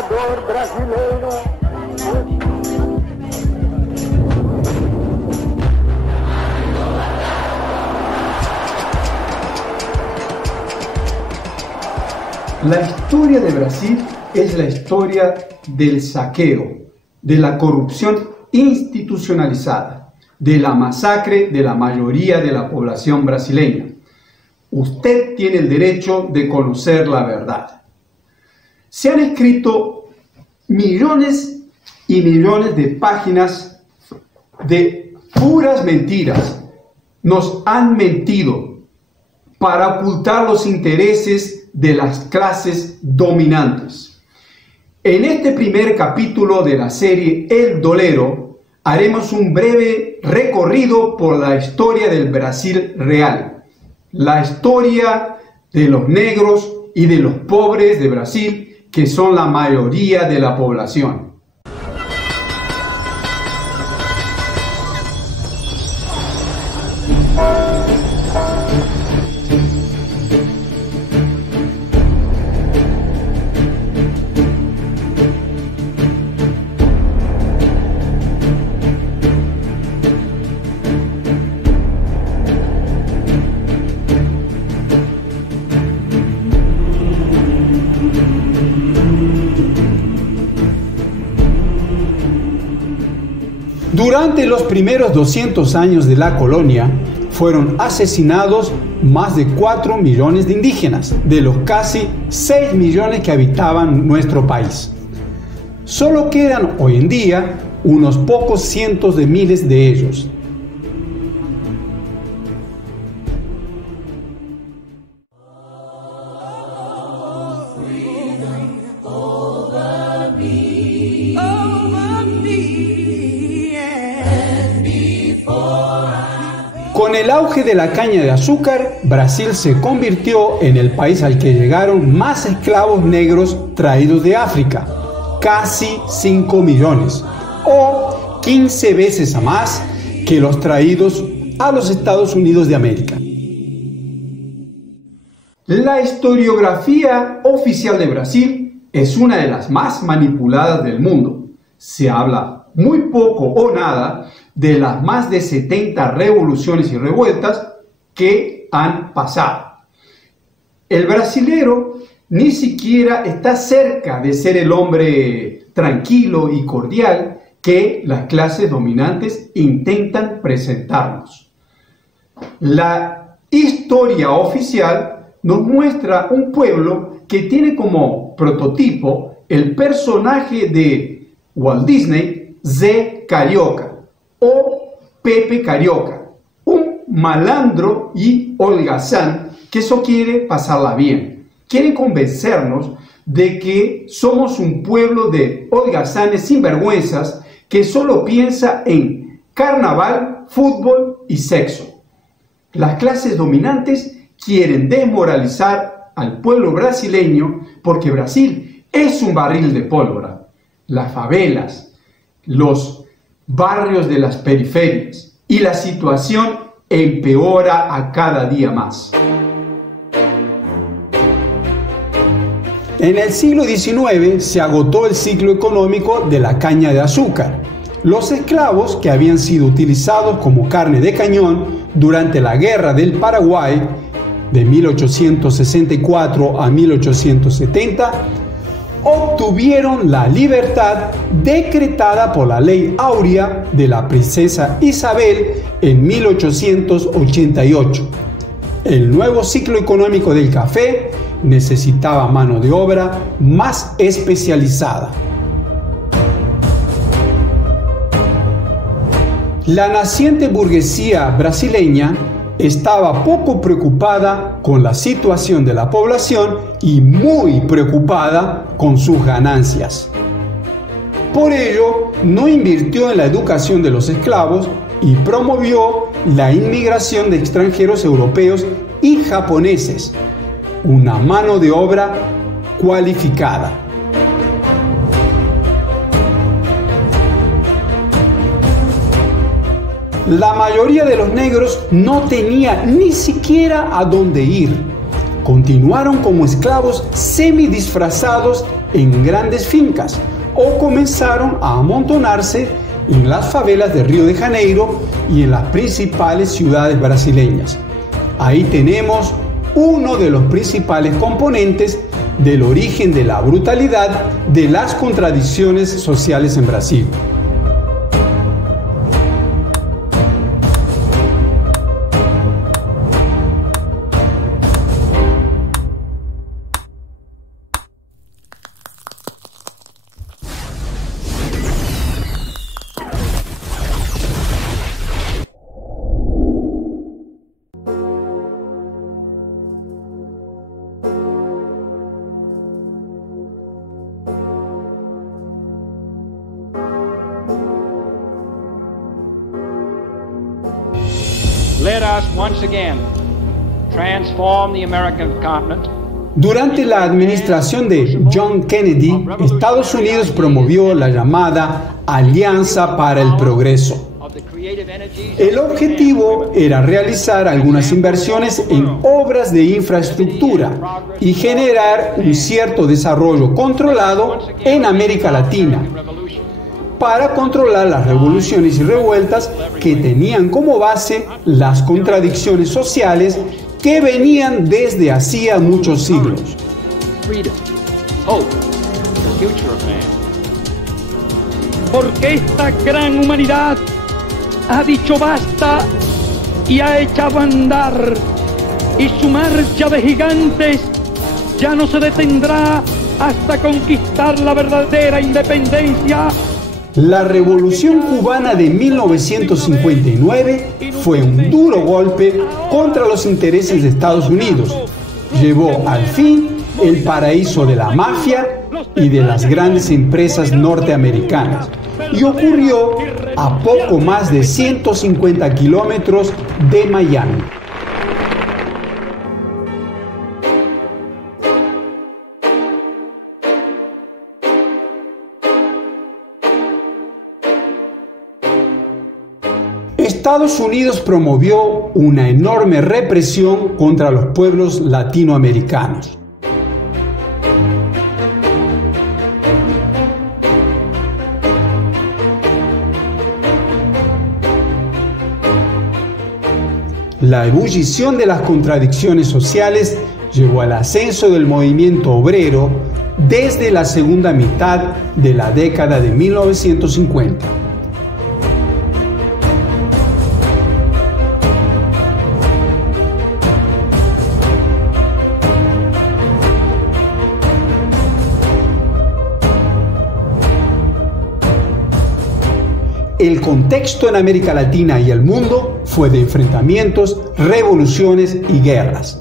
trabalhador brasileiro. La historia de Brasil es la historia del saqueo, de la corrupción institucionalizada, de la masacre de la mayoría de la población brasileña. Usted tiene el derecho de conocer la verdad. Se han escrito millones y millones de páginas de puras mentiras. Nos han mentido para ocultar los intereses de las clases dominantes. En este primer capítulo de la serie El Dolero, haremos un breve recorrido por la historia del Brasil real, la historia de los negros y de los pobres de Brasil, que son la mayoría de la población. Durante los primeros 200 años de la colonia, fueron asesinados más de 4 millones de indígenas, de los casi 6 millones que habitaban nuestro país. Solo quedan hoy en día unos pocos cientos de miles de ellos. Con el auge de la caña de azúcar, Brasil se convirtió en el país al que llegaron más esclavos negros traídos de África, casi 5 millones, o 15 veces a más que los traídos a los Estados Unidos de América. La historiografía oficial de Brasil es una de las más manipuladas del mundo. Se habla muy poco o nada de las más de 70 revoluciones y revueltas que han pasado. El brasilero ni siquiera está cerca de ser el hombre tranquilo y cordial que las clases dominantes intentan presentarnos. La historia oficial nos muestra un pueblo que tiene como prototipo el personaje de Walt Disney, Zé Carioca, o Pepe Carioca, un malandro y holgazán que solo quiere pasarla bien. Quiere convencernos de que somos un pueblo de holgazanes sinvergüenzas que solo piensa en carnaval, fútbol y sexo. Las clases dominantes quieren desmoralizar al pueblo brasileño porque Brasil es un barril de pólvora. Las favelas, los barrios de las periferias, y la situación empeora a cada día más. En el siglo XIX se agotó el ciclo económico de la caña de azúcar. Los esclavos que habían sido utilizados como carne de cañón durante la Guerra del Paraguay de 1864 a 1870 obtuvieron la libertad decretada por la Ley Áurea de la princesa Isabel en 1888. El nuevo ciclo económico del café necesitaba mano de obra más especializada. La naciente burguesía brasileña estaba poco preocupada con la situación de la población y muy preocupada con sus ganancias. Por ello, no invirtió en la educación de los esclavos y promovió la inmigración de extranjeros europeos y japoneses, una mano de obra cualificada. La mayoría de los negros no tenía ni siquiera a dónde ir. Continuaron como esclavos semidisfrazados en grandes fincas o comenzaron a amontonarse en las favelas de Río de Janeiro y en las principales ciudades brasileñas. Ahí tenemos uno de los principales componentes del origen de la brutalidad de las contradicciones sociales en Brasil. Let us once again transform the American continent. Durante la administración de John Kennedy, Estados Unidos promovió la llamada Alianza para el Progreso. El objetivo era realizar algunas inversiones en obras de infraestructura y generar un cierto desarrollo controlado en América Latina, para controlar las revoluciones y revueltas que tenían como base las contradicciones sociales que venían desde hacía muchos siglos. Porque esta gran humanidad ha dicho basta y ha echado a andar, y su marcha de gigantes ya no se detendrá hasta conquistar la verdadera independencia. La Revolución Cubana de 1959 fue un duro golpe contra los intereses de Estados Unidos. Llevó al fin el paraíso de la mafia y de las grandes empresas norteamericanas, y ocurrió a poco más de 150 kilómetros de Miami. Estados Unidos promovió una enorme represión contra los pueblos latinoamericanos. La ebullición de las contradicciones sociales llevó al ascenso del movimiento obrero desde la segunda mitad de la década de 1950. El contexto en América Latina y el mundo fue de enfrentamientos, revoluciones y guerras.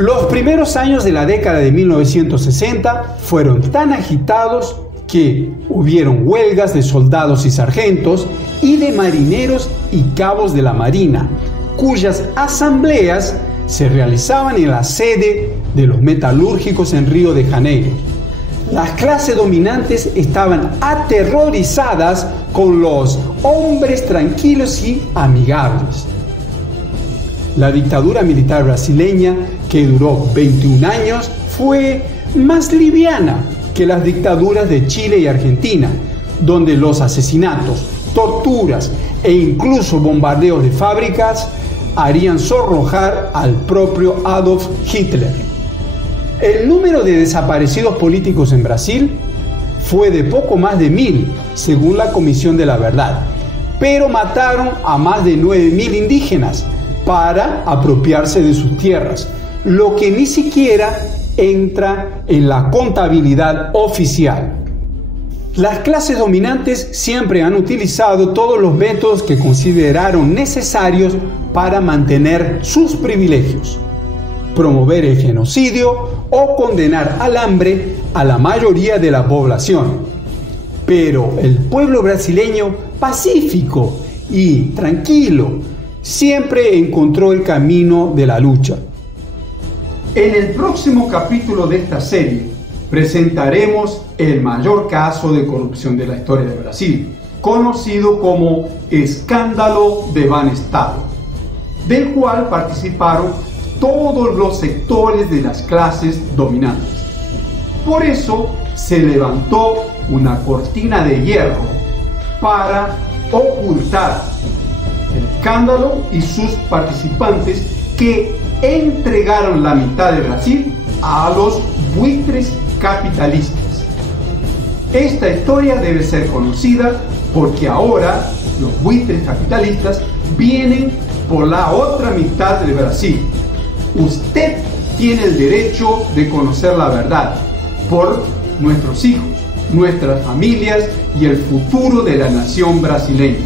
Los primeros años de la década de 1960 fueron tan agitados que hubieron huelgas de soldados y sargentos y de marineros y cabos de la Marina, cuyas asambleas se realizaban en la sede de los metalúrgicos en Río de Janeiro. Las clases dominantes estaban aterrorizadas con los hombres tranquilos y amigables. La dictadura militar brasileña, que duró 21 años, fue más liviana que las dictaduras de Chile y Argentina, donde los asesinatos, torturas e incluso bombardeos de fábricas harían sonrojar al propio Adolf Hitler. El número de desaparecidos políticos en Brasil fue de poco más de 1000, según la Comisión de la Verdad, pero mataron a más de 9000 indígenas para apropiarse de sus tierras, lo que ni siquiera entra en la contabilidad oficial. Las clases dominantes siempre han utilizado todos los métodos que consideraron necesarios para mantener sus privilegios: promover el genocidio o condenar al hambre a la mayoría de la población. Pero el pueblo brasileño, pacífico y tranquilo, siempre encontró el camino de la lucha. En el próximo capítulo de esta serie presentaremos el mayor caso de corrupción de la historia de Brasil, conocido como Escándalo de Van Estado, del cual participaron todos los sectores de las clases dominantes. Por eso se levantó una cortina de hierro para ocultar el escándalo y sus participantes, que entregaron la mitad de Brasil a los buitres capitalistas. Esta historia debe ser conocida porque ahora los buitres capitalistas vienen por la otra mitad de Brasil. Usted tiene el derecho de conocer la verdad por nuestros hijos, nuestras familias y el futuro de la nación brasileña.